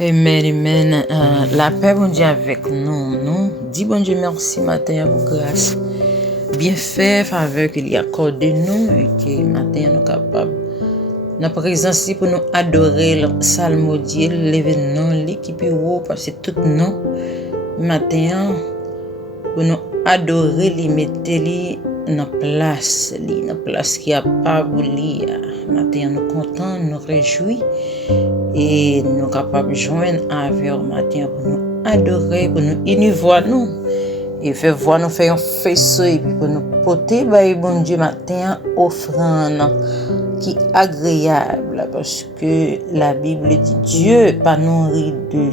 Amen, amen. La paix, bon Dieu, avec nous. Nous, dis bon Dieu, merci matin pour grâce. Bien fait, faveur qu'il y a accordé nous et que matin nous capables. Notre présence pour nous adorer le salmodier, l'événement, l'équipe parce que tout nous, matin, pour nous adorer, les mettre dans place qui a pas voulu. Matin, nous contents, nous réjouis. Et nous capables de joindre avec le matin pour nous adorer, pour nous émouvoir nous et faire voir nous faire un faisceau et puis pour nous porter bon Dieu matin offrande qui est agréable parce que la Bible dit Dieu pas nourri de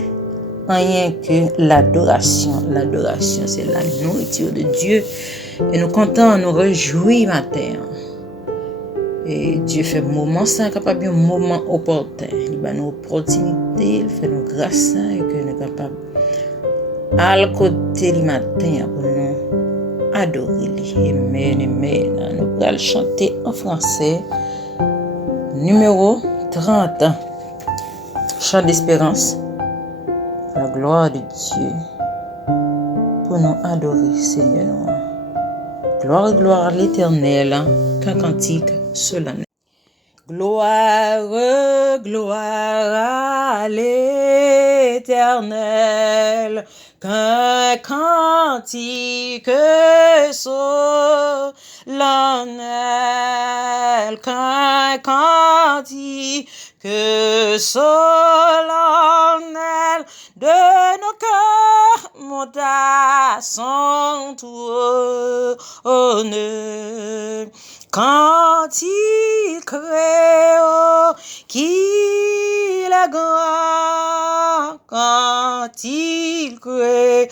rien que l'adoration. L'adoration c'est la nourriture de Dieu et nous contents, nous réjouis matin. Et Dieu fait moment ça capable un moment opportun. Il donne nous opportunité, il fait nous grâce et que nous capable à le côté du matin pour nous adorer. Amen, amen. Nous allons chanter en français. Numéro 30. Chant d'espérance. La gloire de Dieu pour nous adorer, Seigneur. Gloire, gloire à l'Éternel. Qu'un cantique solennel. Gloire, gloire à l'Éternel, qu'un cantique solennel, qu'un cantique solennel de nos cœurs monte à son trône. Quand il crée, qu'il est grand, quand il crée,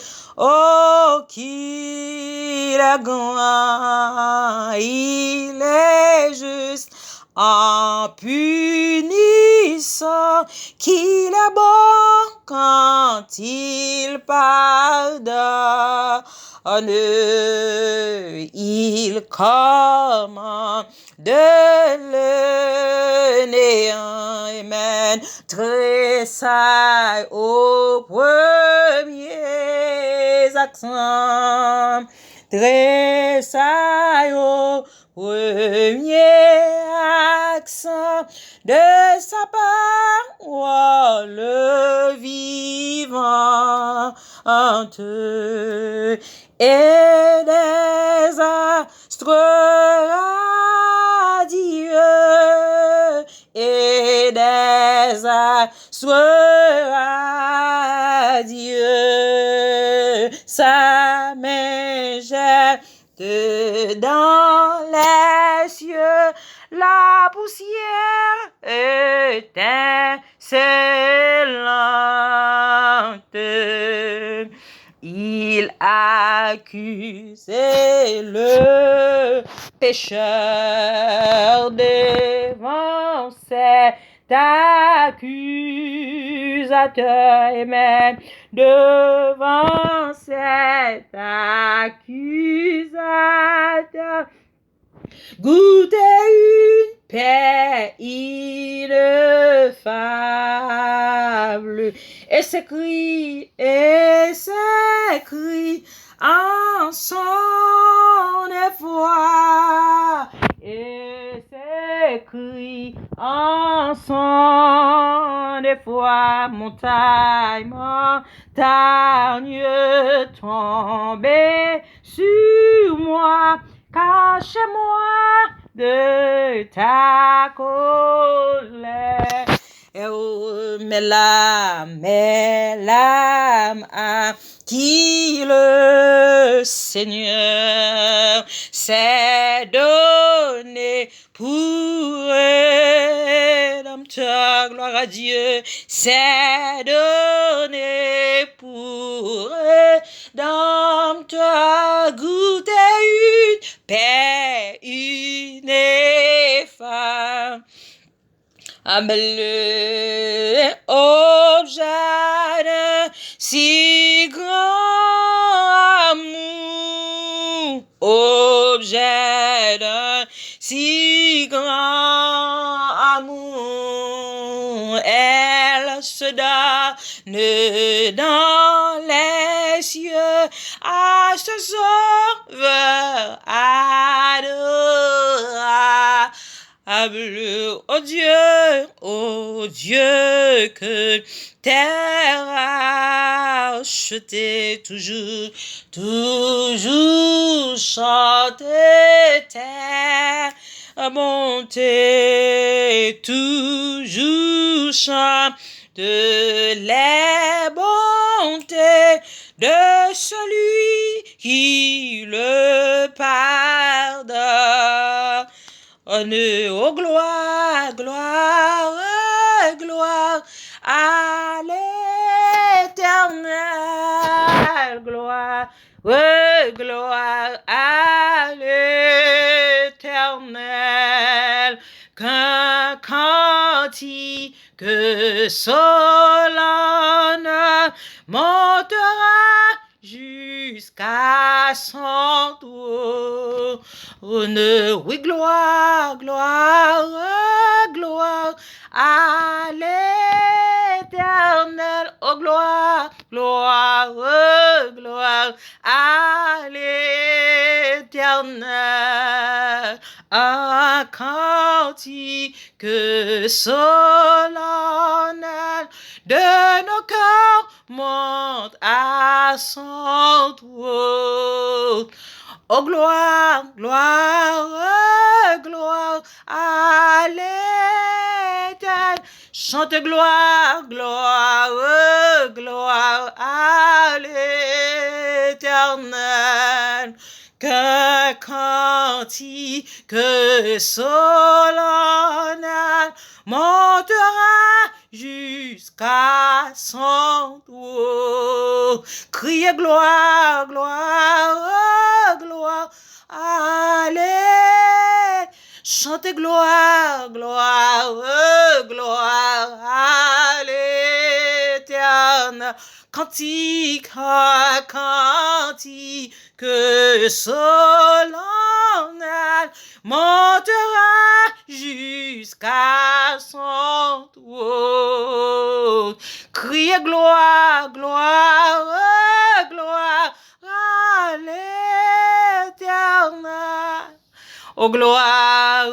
qu'il est grand, il est juste en punissant, qu'il est bon quand il pardonne. Il commande de le néant, amen, tressaille aux premiers accents, tressaille aux premiers accents de sa parole vivante. Et des astres radieux, et des astres radieux, sa main jette dans les cieux la poussière étincelante. Il accuse le pécheur devant cet accusateur, amen, devant cet accusateur. Goûtez une paix ineffable et s'écrie en son effroi et s'écrie en son effroi. Montagne tombez sur moi, cachez-moi de ta colère. Mes larmes à qui le Seigneur s'est donné pour rédempteur. Gloire à Dieu, s'est donné pour rédempteur. Goûtez une paix ineffable. Amen. Objet d'un si grand amour, objet d'un si grand amour, elle se donne dans les cieux à ce sauveur adorable. Oh Dieu, que terre racheté, toujours chanter terre bonté, toujours chante les bontés de celui qui le pardonne. Oh gloire, gloire, gloire à l'éternel, gloire, gloire à l'éternel, qu'un cantique solennel montera jusqu'à son trône. Oui, gloire, gloire, gloire à l'éternel. Oh, gloire, gloire, gloire à l'éternel. Un cantique solennel de nos cœurs monte à son trône. Oh gloire, gloire, gloire à l'éternel. Chante gloire, gloire, gloire à l'éternel. Qu'un cantique solennel montera jusqu'à son trône. Criez gloire, gloire, gloire, allez. Chantez gloire, gloire, gloire à l'éternel. Cantique, cantique solennel montera jusqu'à son trône. Criez gloire, gloire, gloire à l'éternel. Oh gloire,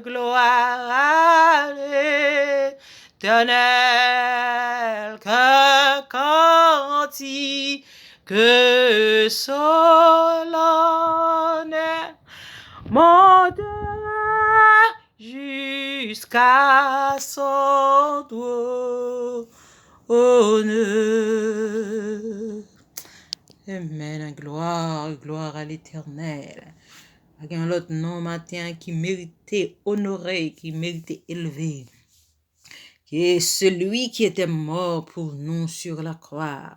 gloire à l'éternel, qu'un cantique solennel montera jusqu'à son trône. Amen. Gloire, gloire à l'éternel. Il y a un autre nom matin qui méritait honorer, qui méritait élever, qui est celui qui était mort pour nous sur la croix.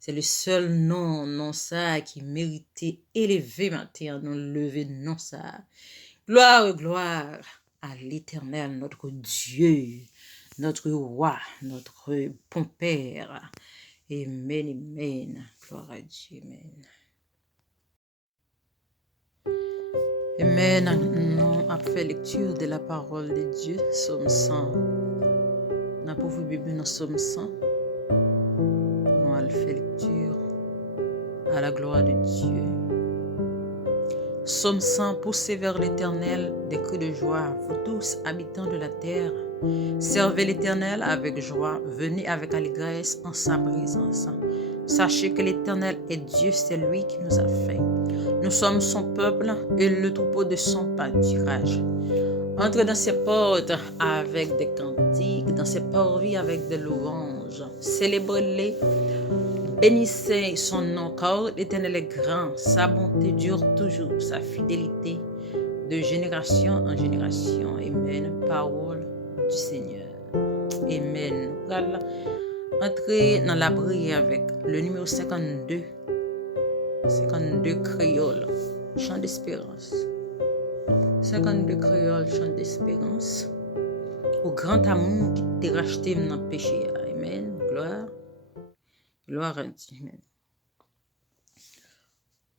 C'est le seul nom, non ça, qui méritait élever matin, nous lever non ça. Gloire, gloire à l'éternel, notre Dieu, notre roi, notre bon Père. Amen, amen. Gloire à Dieu, amen. Amen. Nous avons fait lecture de la parole de Dieu, Somme 100. Nous avons pour Bible dans Somme 100. Nous avons fait lecture à la gloire de Dieu. Somme 100, poussez vers l'Éternel des cris de joie, vous tous habitants de la terre. Servez l'Éternel avec joie, venez avec allégresse en sa présence. Sachez que l'Éternel est Dieu, c'est lui qui nous a fait. Nous sommes son peuple et le troupeau de son pâturage. Entrez dans ses portes avec des cantiques, dans ses parvis avec des louanges. Célébrez-les, bénissez son nom, car l'Éternel est grand, sa bonté dure toujours, sa fidélité de génération en génération. Amen. Parole du Seigneur. Amen. Voilà. Entrez dans la prière avec le numéro 52. 52 créoles, chant d'espérance. 52 créoles, chant d'espérance. Au grand amour qui t'a racheté dans le péché. Amen. Gloire. Gloire à Dieu. Amen.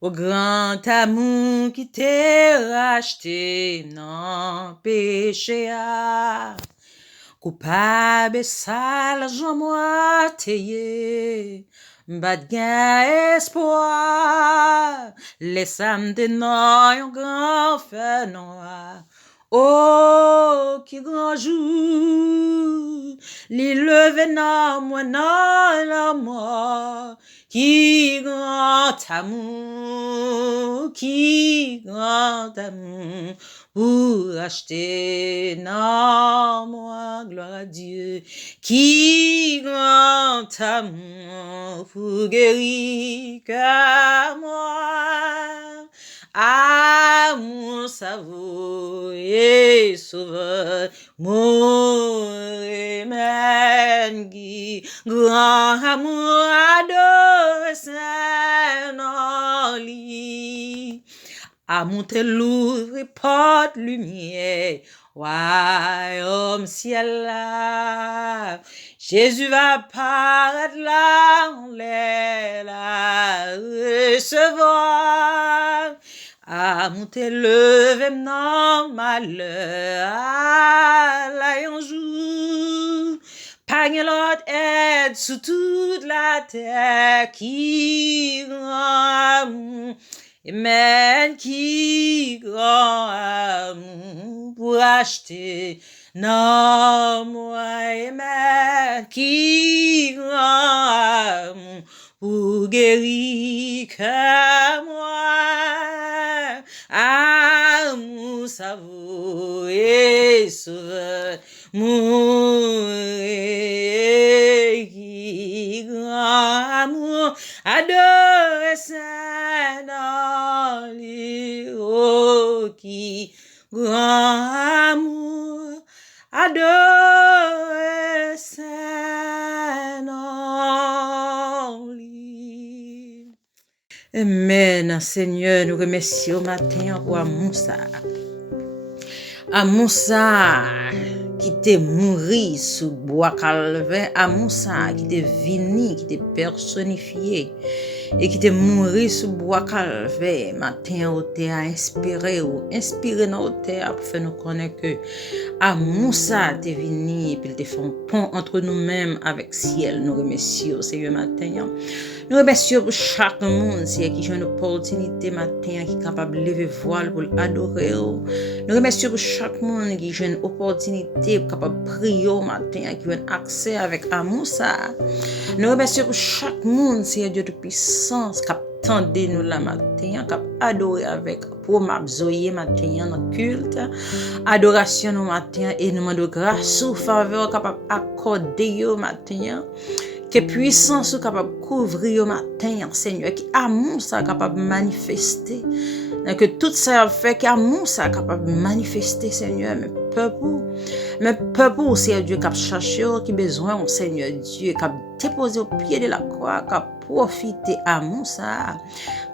Au grand amour qui t'a racheté dans le péché. Coupable sale, j'en moi teye, bad gain espoir, laisse-moi te noyer un grand feu noir. Oh, qui grand jour, li levé non, moi non, la mort, qui grand amour, pour acheter, non, moi, gloire à Dieu, qui grand amour, pour guérir que moi. Amour savoureux et sauveur, mon remède qui grand amour adore Saint-Noli. Amour te l'ouvre porte lumière, royaume ciel là. Jésus va paraître là, on l'est là, recevoir. Amour te levé non malheur, là un jour. Pas l'autre aide sous toute la terre qui amour. Amen, qui grand amour pour acheter, non, moi, amen, qui grand amour pour guérir que moi, amour savoureux et sauveur, mon qui grand amour, adore Saint-Noli, oh, qui grand amour, adore Saint-Noli. Amen, Seigneur, nous remercions au matin pour amour ça. Amour ça qui t'est mouru sous bois calvaire, amour ça qui t'est venu, qui t'est personnifié et qui t'est mouru sous bois calvaire. Matin, au t'es inspiré dans le terre pour faire nous connaître que amour ça t'est venu et puis t'es fait un pont entre nous-mêmes avec ciel. Nous remercions, Seigneur, matin. Nous remercions pour chaque monde qui a une opportunité matin qui est capable de lever voile pour adorer. Nous remercions pour chaque monde qui a une opportunité pour capable prier au matin qui a accès avec amour ça. Nous remercions pour chaque monde Dieu de puissance qui attendait nous la matin qui adorer avec pour m'absoyer matin dans culte adoration au matin et nous demandons grâce ou faveur capable accorder au matin. Que puissance soit capable de couvrir au matin, Seigneur, qui amour ça capable de manifester. Que tout ça fait qu'amour ça capable de manifester, Seigneur, mais peuple c'est Dieu qui a cherché, qui a besoin, Seigneur Dieu, qui a déposé au pied de la croix, qui a profité amour ça,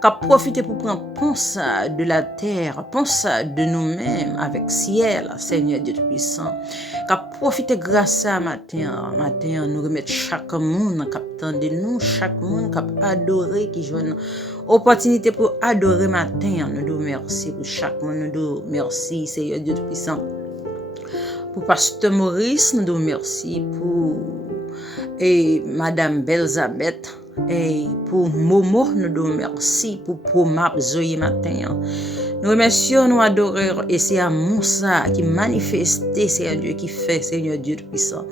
qui a profité pour prendre ponce de la terre, ponce de nous-mêmes avec ciel, Seigneur Dieu puissant, qui a profité grâce à matin, nous remettre chaque monde qui attend de nous, chaque monde qui a adoré, qui joue opportunité pour adorer matin, nous nous merci pour chaque monde, nous nous merci, Seigneur Dieu puissant. Pour Pasteur Maurice, nous nous merci pour Madame Belzabeth et pour Momo, nous nous merci pour Map Zoé matin. Nous remercions, nous adorons et c'est amour ça qui manifeste, c'est Dieu qui fait, Seigneur Dieu puissant.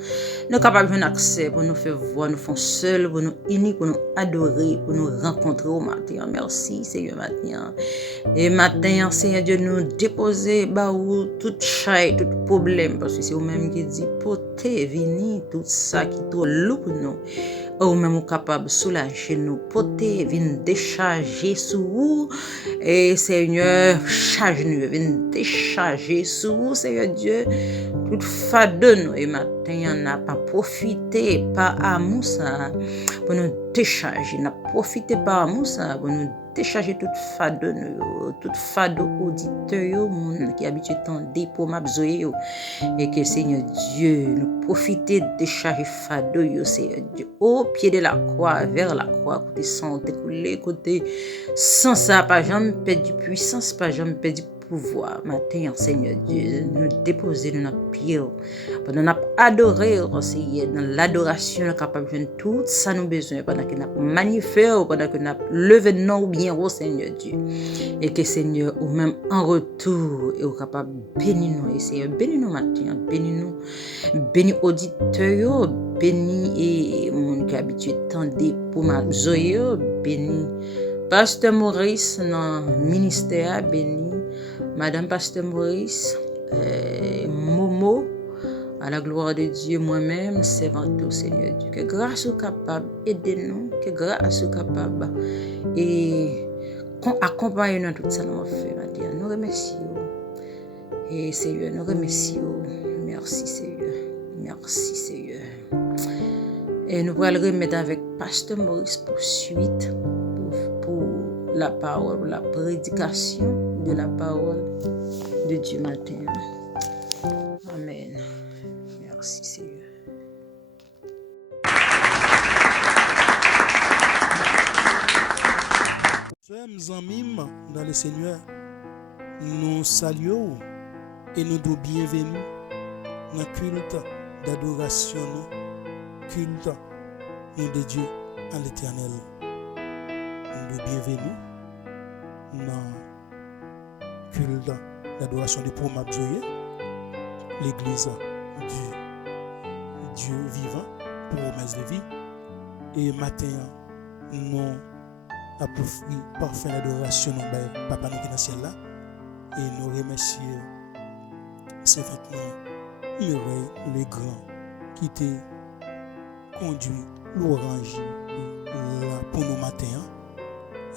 Nous sommes capables de accès pour nous faire voir, nous faire seuls, pour nous unir, pour nous adorer, pour nous rencontrer au matin. Merci, Seigneur, matin. Et matin, Seigneur Dieu, nous déposer, tout chai, tout problème, parce que c'est vous-même qui dit, portez, venez, tout ça qui est trop lourd pour nous. Ou même capable de soulager nous, porter, venir décharger sur vous. Et Seigneur, charge-nous, venir décharger sur vous, Seigneur Dieu. Toute fade nous, et matin, on n'a pas profité par amour ça, pour nous décharger. On n'a profité par amour ça, pour nous décharger toute fade auditeur, monde qui habitué tant pour m'absoyer. Et que Seigneur Dieu, nous profiter de décharger fade yo, Seigneur Dieu. Au pied de la croix, vers la croix, côté sang découlé, côté sans ça, pas jamais perdu puissance, pas jamais perdu pouvoir, matin, Seigneur Dieu, nous déposer dans notre pied, pendant nous adorer, Seigneur, dans l'adoration, nous sommes capables de faire tout ça nous besoin, pendant que nous manifestons, pendant que nous levons nos bien, Seigneur Dieu, et que Seigneur, ou même en retour, et capable de bénir nous, et Seigneur, bénis nous matin, bénis nous, bénis auditeurs, bénis et mon qui habitué tendre pour ma joie, bénis Pasteur Maurice dans le ministère, béni Madame Pasteur Maurice, Momo, à la gloire de Dieu, moi-même, servante au Seigneur Dieu. Que grâce soit capable d'aider nous, que grâce soit capable et accompagner nous tout ça nous fait. Nous remercions. Et Seigneur, nous remercions. Merci Seigneur. Merci Seigneur. Et nous allons le remettre avec Pasteur Maurice pour suite. La parole, la prédication de la parole de Dieu matin. Amen. Merci Seigneur. Chers amis dans le Seigneur, nous saluons et nous nous bienvenue dans le culte d'adoration, culte de Dieu à l'Éternel. Nous bienvenue dans le culte d'adoration du Promap Joyeux, l'église du Dieu vivant, promesse de vie. Et matin, nous avons offert parfait l'adoration de Papa nous qui est dans le ciel là. Et nous remercions c'est vraiment les grands qui t'ont conduit l'orange pour nous matin.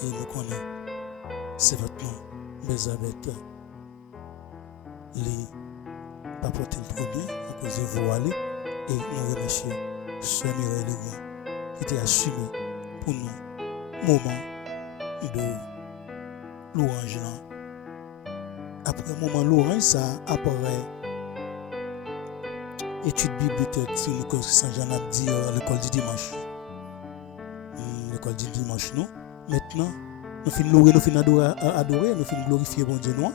Et nous connaissons, c'est votre nom, Bézabeth, les papoter le premier, à cause de vous aller, et nous remercions Sœur Mireille Legrand, qui t'a assumé pour nous, moment de l'orange là. Après le moment de l'orange, ça apparaît étude biblique sur l'école Saint-Jean a dit l'école du dimanche. L'école du dimanche, non? Maintenant, nous finissons louer, nous finissons adorer, nous finissons glorifier bon Dieu nous.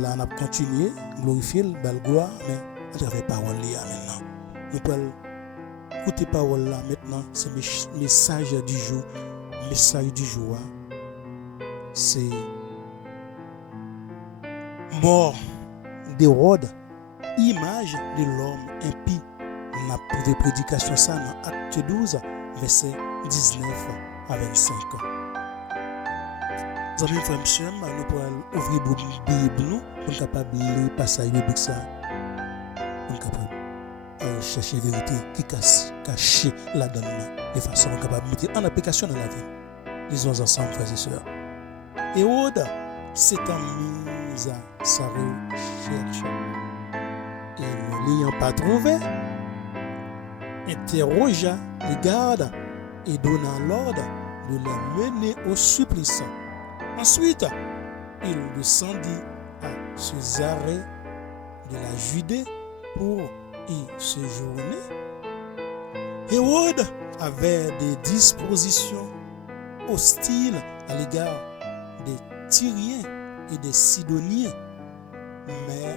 Là, on a continué, glorifier, belle gloire, mais à travers la parole là maintenant. Nous pouvons écouter la parole là maintenant, c'est le message du jour. Le message du jour, c'est mort d'Hérode, image de l'homme impie. On a prouvé prédication ça dans Acte 12, verset 19 à 25. Nous avons frère monsieur, nous pouvons ouvrir la Bible pour être capable de lire le passage biblique ça. Pour être capable de chercher la vérité qui est cachée là-dedans. De façon capable de mettre en application dans la vie. Lisons ensemble, frères et sœurs. Hérode s'est mis à sa recherche. Et ne l'ayant pas trouvé, interrogea les gardes et donna l'ordre de les mener au supplice. Ensuite, il descendit à Césarée de la Judée pour y séjourner. Hérode avait des dispositions hostiles à l'égard des Tyriens et des Sidoniens, mais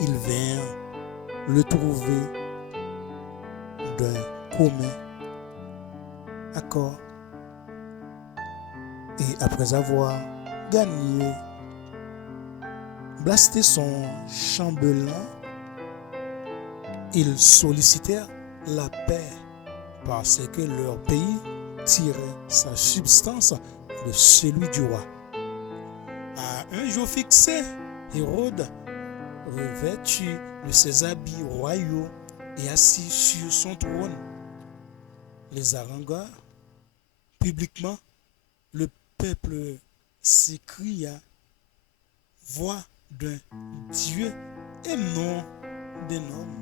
ils vinrent le trouver d'un commun accord. Et après avoir gagné, blasté son chambellan, ils sollicitèrent la paix parce que leur pays tirait sa substance de celui du roi. À un jour fixé, Hérode, revêtu de ses habits royaux et assis sur son trône, les harangua publiquement. Le peuple s'écria: voix d'un Dieu et non d'un homme.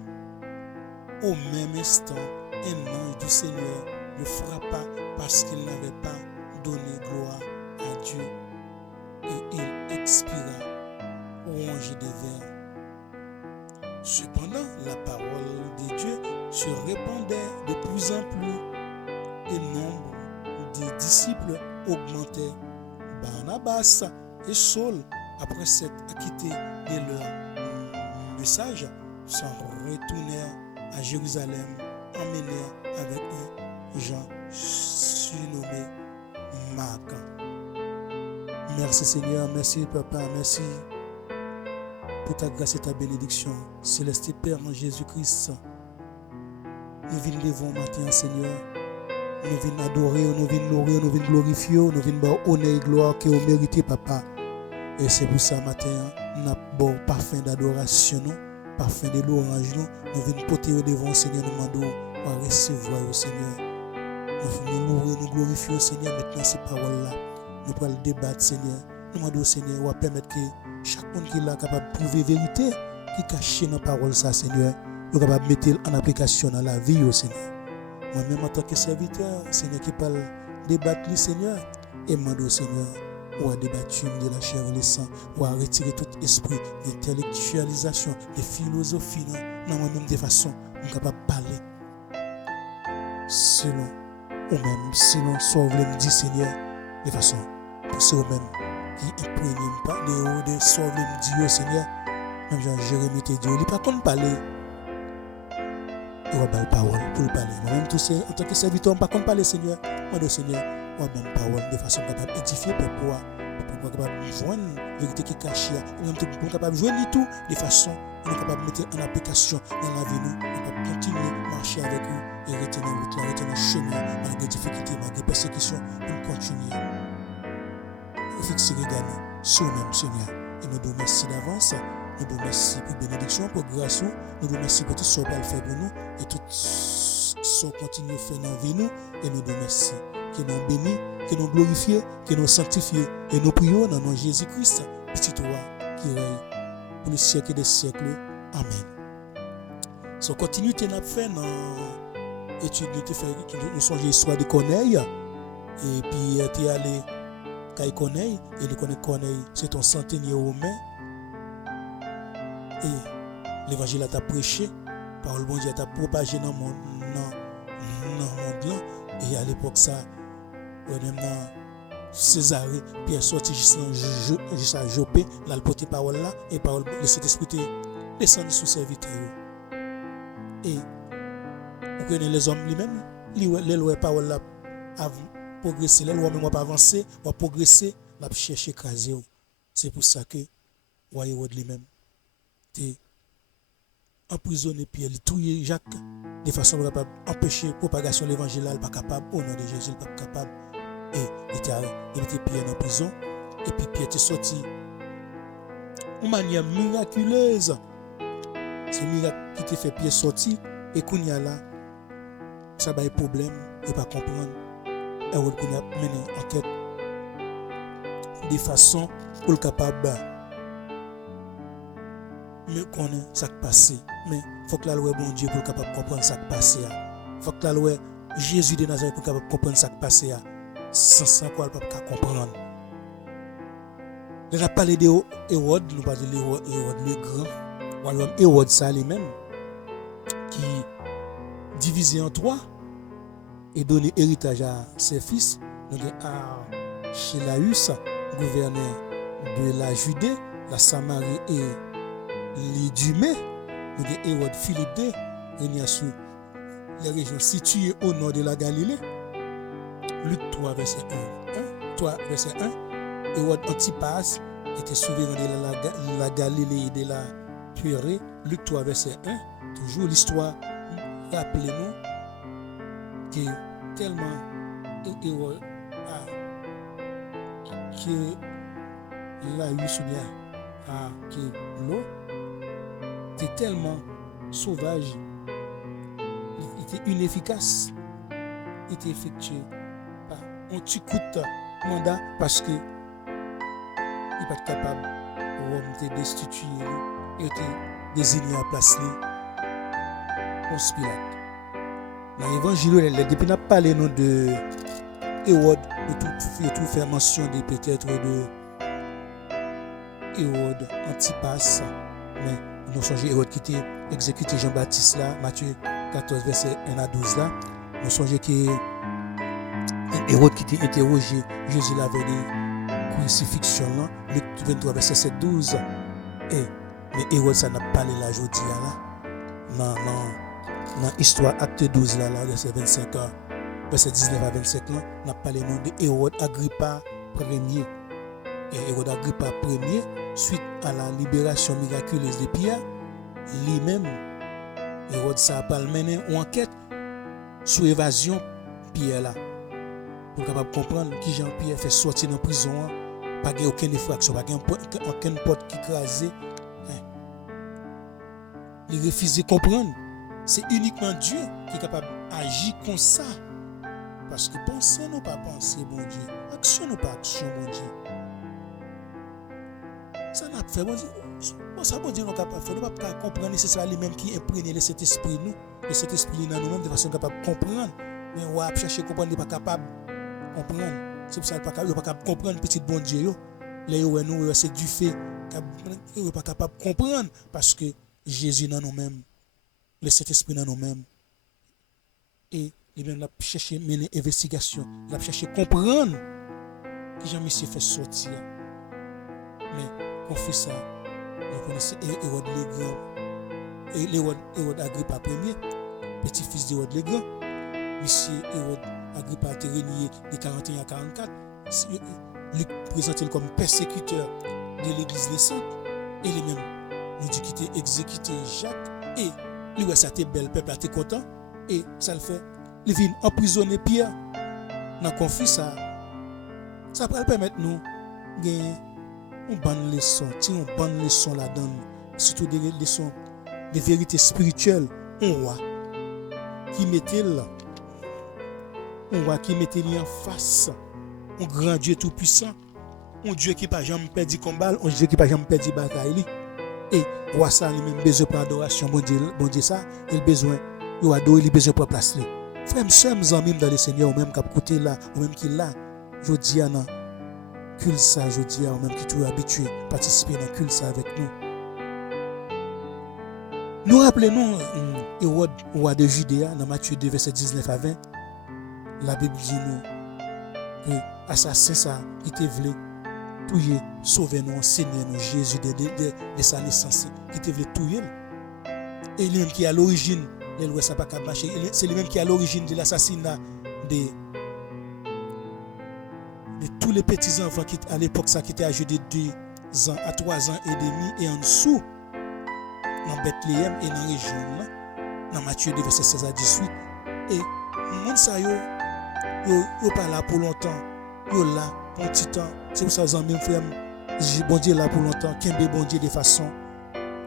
Au même instant, un ange du Seigneur le frappa parce qu'il n'avait pas donné gloire à Dieu, et il expira rongé des vers. Cependant, la parole de Dieu se répandait de plus en plus, et le nombre des disciples augmentait. Barnabas et Saul après s'être acquittés de leur message, s'en retournèrent à Jérusalem, emmenèrent avec eux Jean surnommé Marc. Merci Seigneur, merci Papa, merci pour ta grâce et ta bénédiction. Céleste Père en Jésus-Christ, nous venons devant matin Seigneur, nous venons adorer, nous venons louer, nous venons glorifier, nous venons avoir honneur et gloire que vous méritez Papa. Et c'est pour ça matin, nous avons bon parfum d'adoration, parfum de louange, nous venons porter devant Seigneur, nous demandons à recevoir au Seigneur. Nous louer, nous glorifier au Seigneur maintenant ces paroles-là. Nous pourrons le débattre Seigneur. Nous demandons au Seigneur, va permettre que chaque monde qui est là capable de prouver la vérité qui est cachée dans la parole ça Seigneur, nous capable de mettre en application dans la vie au Seigneur. Moi-même en tant que serviteur, Seigneur qui parle débattre le Seigneur, et demande au Seigneur, ou à débattre de la chair et le sang, ou à retirer tout esprit d'intellectualisation, de philosophie, dans moi-même de façon, nous sommes capables de parler selon ou même, selon ce que vous voulez me dire, Seigneur, de façon, pour ceux même qui imprègnent pas de ce que vous voulez me dire, Seigneur, même Jean Jérémie te dit, il n'est pas qu'on parler. Il va pas la parole pour le parler. Moi-même, en tant que serviteur, je ne vais pas parler, Seigneur. Moi, Seigneur, on va la parole de façon capable d'édifier pour capable de joindre la vérité qui est cachée. Pour capable de joindre tout de façon on est capable de mettre en application dans la vie. Nous capable continuer à marcher avec vous et retenir route, retenir le chemin, malgré difficultés, malgré persécutions, pour continuer. Nous fixer les regard sur nous-mêmes, Seigneur. Et nous nous merci d'avance. Nous vous remercions pour la bénédiction, pour la grâce. Nous vous remercions pour tout ce que vous faites pour nous et tout ce que vous continuez à faire dans la vie. Et nous vous remercions. Que nous bénissons, que nous glorifions, que nous sanctifions. Et nous prions dans le nom de Jésus-Christ, petit roi qui règne pour les siècles des siècles. Amen. So, continue à faire dans l'étude de nous sommes l'histoire de Corneille. Et puis, tu es allé à Corneille. Et le Corneille, c'est ton centenier romain. Et l'évangile t'a prêché, parole bon Dieu t'a propagé dans le monde là. Et à l'époque, ça, même dans Césarée, Pierre sorti juste à Jopé, là, le porte parole là, et parole, le Saint-Esprit descendu sous serviteur. Et vous connaissez les hommes lui-même, les lois parole là, progresser, les lois même pas avancer, va progresser, va chercher écraser. C'est pour ça que, voyez lui-même. Emprisonné Pierre, tuer Jacques de façon capable d'empêcher la propagation de l'évangile, pas capable, au nom de Jésus, pas capable. Et il était Pierre en prison, et puis Pierre était sorti de manière miraculeuse. C'est un miracle qui t'a fait Pierre sortir, et qu'on y a là, ça va être problème, et pas comprendre. Et on a mené enquête de façon pour le capable. Mais connaît ça qui passe. Mais il faut que la loi bon Dieu pour capable comprendre ça qui passe. Il faut que la loi Jésus de Nazareth pour capable comprendre ça qui passe. Sans quoi il ne peut pas comprendre. On a parlé de Hérode, nous parlons de Hérode le grand. Ou alors Hérode ça lui-même qui divisé en trois et donné héritage à ses fils. Donc à Chélaüs, gouverneur de la Judée, la Samarie et l'Idumée, nous avons Hérode Philippe II, régnant sur les régions situées au nord de la Galilée. Luc 3, verset 1. 3, verset 1. Hérode Antipas était souverain de la Galilée et de la Tuérée. Luc 3, verset 1. Toujours l'histoire, rappelez-nous que tellement Hérode que la eu souvenir que l'eau était tellement sauvage, il était inefficace, il était effectué par un petit coup de mandat parce que il n'est pas capable de destituer et était désigné à place Ponce Pilate. Dans l'évangile, depuis qu'on a parlé de Hérode, de tout faire mention de peut-être de Hérode Antipas, mais nous songeons Hérode qui était exécuté Jean-Baptiste là, Matthieu 14, verset 1 à 12 là. Nous songeons que Hérode qui était interrogé, Jésus l'avait crucifixion là, Luc 23 verset 7-12. Et mais Hérode ça n'a pas parlé la jodi là. Dans histoire acte 12 là verset 25 verset 19 à 25 là, n'a parlé nom de Hérode Agrippa Ier. Et Hérode Agrippa Ier, suite à la libération miraculeuse de Pierre, lui-même Hérode ça a pas mené une enquête sur évasion Pierre là. Pour capable comprendre qui Jean-Pierre fait sortir de prison, pas aucune infraction, pas aucune porte qui crasée. Il refuse de comprendre. C'est uniquement Dieu qui est capable d'agir comme ça. Parce que penser nous pas penser, bon Dieu. Action nous pas action, bon Dieu. Ça n'a pas fait, bon Dieu. Bon, ça, bon Dieu, nous capable de faire. Nous ne pouvons pas comprendre, c'est ça lui-même qui imprègne cet esprit nous. Et cet esprit dans nous-mêmes de façon capable de comprendre. Mais on va chercher à comprendre, il n'est pas capable de comprendre. C'est pour ça qu'il n'est pas capable de comprendre, petit bon Dieu. Là, nous, c'est du fait qu'il n'est pas capable de comprendre. Parce que Jésus dans nous-mêmes, le Saint-Esprit dans nous-mêmes. Et il a cherché à mener investigation. Il a cherché à comprendre que Jean-Michel fait sortir. Mais on fait ça. Nous connaissons Hérode le Grand. Et Hérode Agrippa Ier, petit-fils d'Hérode le Grand. Monsieur Hérode Agrippa a été régné de 41 à 44. Luc présenté comme persécuteur de l'église des saints. Et lui-même, nous dit qu'il était exécuté Jacques. Et lui, ça a été belle, le peuple a été content. Et ça le fait. Il vient emprisonner Pierre. Dans le conflit, ça va permettre nous de une bonne leçon. Une bonne leçon là-dedans. Surtout des leçons de vérité spirituelle. On voit qui mettait là. On voit qui mettait en face. Un grand Dieu tout-puissant. Un Dieu qui n'a pas jamais perdu combat. Un Dieu qui n'a pas jamais perdu bataille. Et roi ça lui-même besoin pour adoration. Bon Dieu ça, il a besoin. Il a adoré, il a besoin pour place. Frère, sœurs, mes amis dans le Seigneur, ou même qui a côté là, ou même qui là, je dis à nous, culte ça, je dis à ou même qui est habitué à participer dans culte ça avec nous. Nous rappelons, Hérode, roi de Judée, dans Matthieu 2, verset 19 à 20, la Bible dit nous que l'assassin ça, il te voulait tuer, sauver nous, Seigneur nous, Jésus de sa naissance, qui te voulait tuer. Et lui-même qui est à l'origine, c'est lui-même qui est à l'origine de l'assassinat de tous les petits enfants qui à l'époque ça qui étaient âgés de 2 ans à 3 ans et demi et en dessous dans Bethléem et dans la région là, dans Matthieu 2 verset 16 à 18. Et le monde ça yo pas là pour longtemps, yo là pour un petit temps. C'est pour ça que même frère, bon Dieu là pour longtemps, Kembe bon Dieu de façon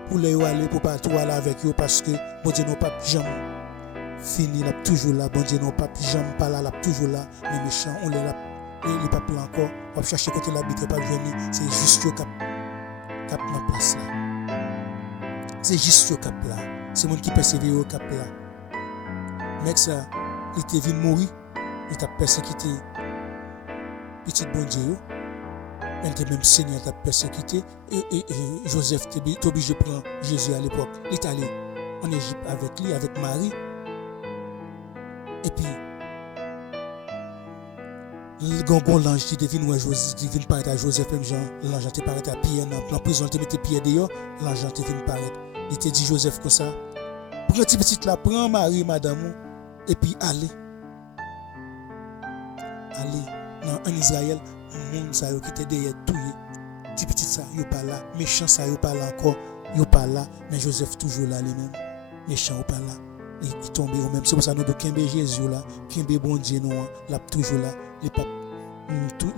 pour les aller pour pas aller avec eux parce que bon Dieu n'a pas jamais fini là toujours là, bon Dieu n'a pas jamais pas là toujours là, les méchants on les là les pas là encore, on va chercher côté l'habiter pas venir, c'est juste au cap dans place là. C'est juste au cap là. C'est monde qui persévère au cap là. Mec ça, il était venu mourir, il t'a persécuté petit bon Dieu. Elle était même Seigneur t'a persécuté et Joseph était obligé de prendre Jésus à l'époque. Il est allé en Égypte avec lui, avec Marie. Et puis, le gongon l'ange qui devine paraître à Joseph, même Jean, l'ange qui paraît à Pierre, dans la prison, il mettait Pierre dehors, l'ange qui devine paraître. Il te dit Joseph comme ça, prends petit petit là, prends Marie, madame, et puis allez en Israël. Monde ça qui était derrière tout petit petit ça yo pas là, méchant ça yo pas là encore, yo pas là, mais Joseph toujours là lui-même, méchant ou pas là, il tombé au même. C'est pour ça nous de Kembe Jésus là, Kembe bon Dieu nous là toujours là, les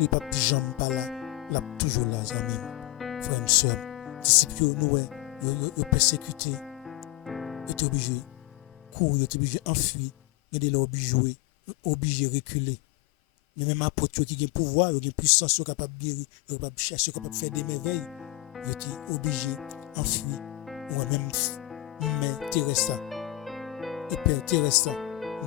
papes jamais pas là, là toujours là même. Frère et sœur, disciples nous yo persécuté, était obligé courir, était obligé enfuir, et de là obligé reculer. Mais même apôtres qui ont pouvoir, qui ont puissance, qui sont capables de guérir, qui sont capables de chercher, qui sont capables de faire des merveilles, ils sont obligés d'enfuir. Ou même mais Teresa et Père Teresa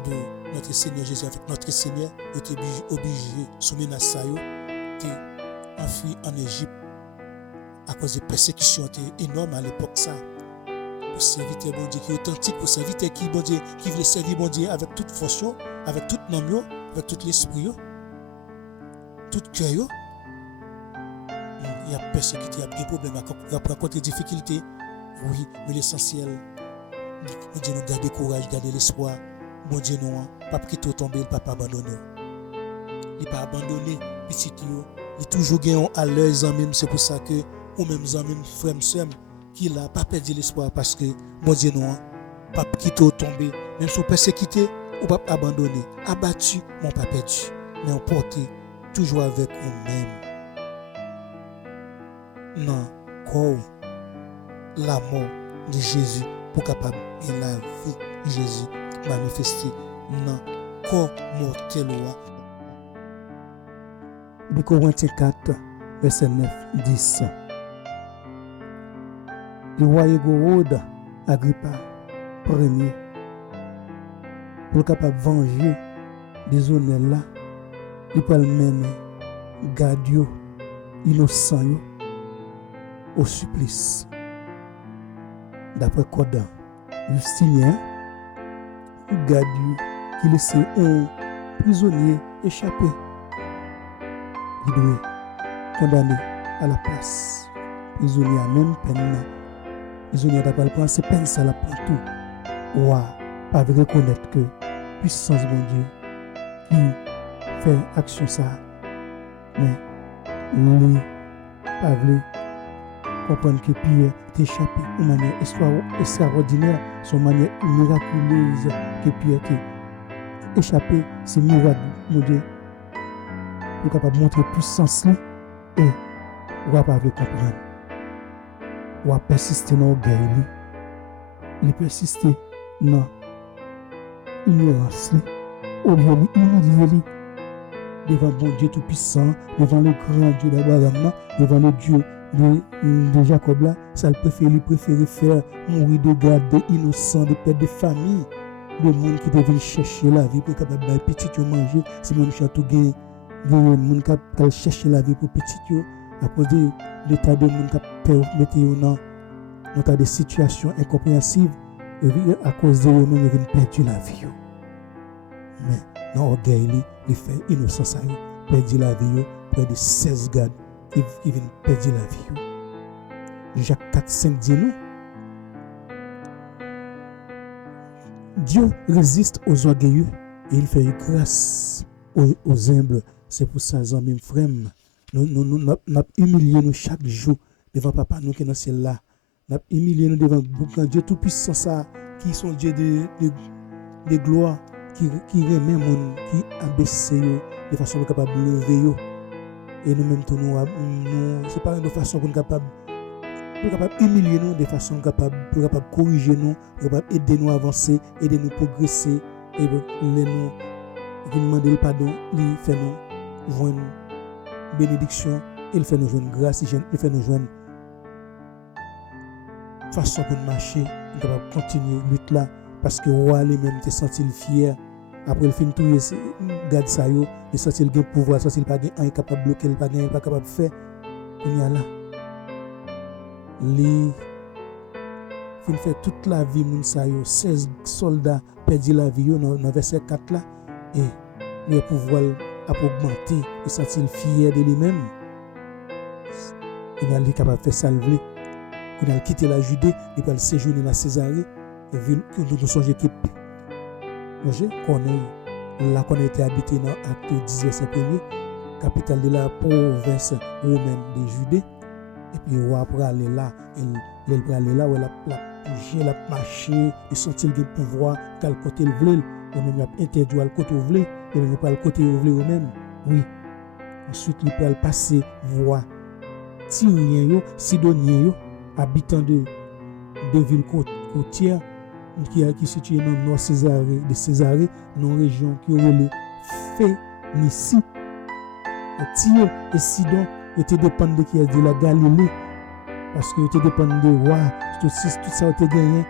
de notre Seigneur Jésus avec notre Seigneur, ils étaient obligés, sous menace, d'enfuir en Égypte à cause des persécutions énormes à l'époque. Ça. Pour servir bon Dieu qui est authentique, pour servir qui bon Dieu, qui veut servir bon Dieu avec toute force, avec toute nom, avec tout l'esprit. Tout cœur, il y a persécuté, il y a des problèmes, il y a rencontré des difficultés. Oui, mais l'essentiel, bon Dieu nous garde courage, garde l'espoir. Bon Dieu nous, pas quitter tomber, pas abandonner. Il pas abandonné petit yo. Il toujours gagnant à l'aise en même, c'est pour ça que ou même en même frère soeur qui l'a pas perdu l'espoir parce que bon Dieu nous, pas quitter tomber, même si on persécuté ou pas abandonner, abattu, mon pas perdu, mais on porte toujours avec nous-mêmes. Non, corps, la mort de Jésus pour capable de la vie de Jésus manifester dans corps mortel. Corinthiens 4, verset 9, 10. Le roi Hérode Agrippa premier pour capable venger des honneurs là, il peut mener gardio innocent au supplice. D'après Code Justinien, gardio qui laissait un prisonnier échapper. Il doit condamner à la place. Prisonnier a même peine. Prisonnier d'après le prendre, c'est peine ça la prend tout. Ouah, pas reconnaître que puissance bon Dieu qui fait action ça. Mais lui, pas voulu comprendre que Pierre t'échappé de manière extraordinaire, son manière miraculeuse que Pierre t'est échappé, c'est miracle, mon Dieu. Pour capable montrer puissance là et on va pas comprendre. On va persister dans l'orgueil, il persister dans l'ignorance, au lieu d'humilier devant bon Dieu tout puissant, devant le grand Dieu d'Abraham, devant le Dieu de Jacob là, ça il préfère faire mourir de garde innocents, de pères de famille, de monde qui devait chercher la vie pour capable de petit manger, si même château gain. Il y a des gens qui cherchent la vie pour petit yo à cause de l'état de monde qui mettre dans des situations incompréhensibles et à cause de eux-mêmes ils viennent perdre la vie. Mais dans l'orgueil, il fait innocence à eux, perdre la vie, près de 16 gardes qui viennent perdre la vie. Jacques 4, 5 dit nous, Dieu résiste aux orgueilleux et il fait grâce aux humbles. C'est pour ça, les amis, frères, nous humilié nous chaque jour devant Papa, nous qui est dans le ciel là. Nous humilié nous devant Dieu tout-puissant, ça, qui sont Dieu de gloire, qui remet le monde, qui abaisse de façon capable de lever. Et nous-mêmes, c'est pas de façon qu'on est capable d'humilier nous, de façon capable de corriger nous, capable d'aider nous à avancer, aider nous à progresser, et nous demander le pardon, il fait nous joindre bénédiction, il fait nous joindre grâce, il fait nous joindre façon pour marcher, nous capable continuer lutte là parce que roi lui-même te senti fier après le fin tout garde ça yo, il senti le pouvoir, senti pas gain un capable bloquer, pas gain pas capable faire on y a là li fin fait toute la vie moun sa yo 16 soldats perdu la vie yo dans verset 4 là et le pouvoir a augmenté, il senti fier de lui-même. Il est capable de faire salver. Quand il a quitté la Judée, il va séjourner dans Césarée, ville que nous sommes équipés. Là qu'on a été habité dans Acte 10 verset 1er, capitale de la province romaine de Judée. Et puis on va aller là, il va aller là où il a bougé, il a marché, il senti le pouvoir, quel côté il voulait. Il a interdit le côté où il voulait, il n'a pas le côté où il voulait eux-mêmes. Oui. Ensuite, il peut passer voir Tyrien, Sidonien, habitants de villes côtières qui sont situées dans le nord de Césarée, dans la région qui aurait les Phénicie. Tyr et Sidon étaient dépendants de la Galilée parce qu'ils étaient dépendants de rois. Tout ça a été gagné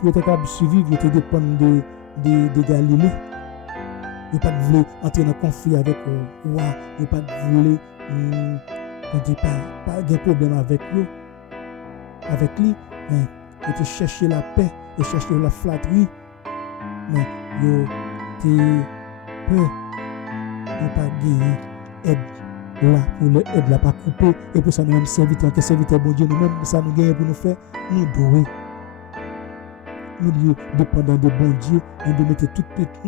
pour être capable de survivre, ils étaient dépendants de Galilée. Ils ne pas voulu entrer en conflit avec le roi, ils ne pas voulu pas de problème avec lui, mais ils cherchaient la paix, ils cherchaient la flatterie, mais ils étaient peur, ils n'ont pas gagné aide là pour le aide là pas couper et pour ça nous même serviteur que serviteur bon Dieu nous même ça nous gagne pour nous faire nous douer nous Dieu dépendant de bon Dieu nous devons mettre tout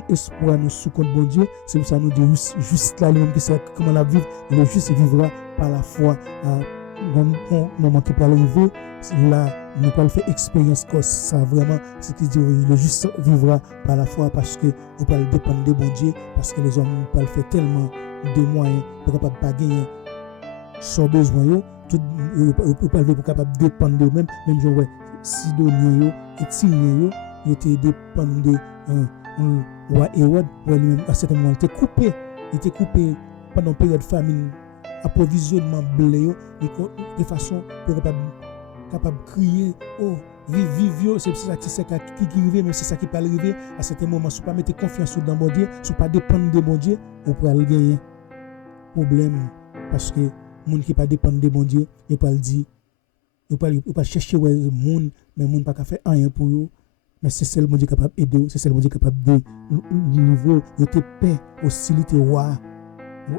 espoir nous sous compte bon Dieu c'est pour ça nous dit juste là lui-même qui sait comment la vivre le juste vivra par la foi un moment qui peut arriver là nous pas le faire expérience que ça vraiment ce qui dit le juste vivra par la foi parce que on peut dépendre de bon Dieu parce que les hommes ne peuvent faire tellement de moyens pour capable pas gagner sans besoin yo tout pour capable dépendre de eux-mêmes même je vois Sidonien yo et Tyrien yo était dépendre de roi Hérode lui-même à certain moment il était coupé pendant période famine approvisionnement blé yo de façon pour capable crier oh vive c'est ça qui arrive mais c'est ça qui peut arriver à certains moments si pas mettre confiance dans bon Dieu si pas dépendre de bon Dieu on peut aller gagner problème parce que monde qui pas dépendre de bon Dieu il pas le dire il pas chercher monde mais monde pas faire rien pour eux mais c'est seulement Dieu capable aider c'est seulement Dieu capable de niveau il te paix hostilité roi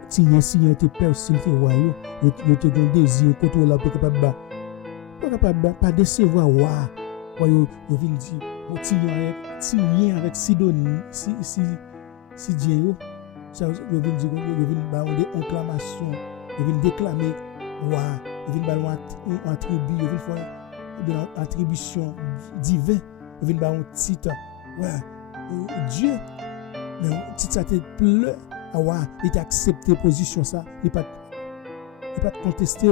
si te paix hostilité roi yo te gon désir contrôle la pour capable pas décevoir roi yo vinn dire Tyrien avec Sidonie si Dieu ça yo vinn dire yo vinn ba on déclamation yo vinn déclamer roi yo vinn ba un attribut yo vinn faire de l'attribution divin yo vinn ba un titre Dieu mais titre ça te plaît il t'a accepté position ça il pas contester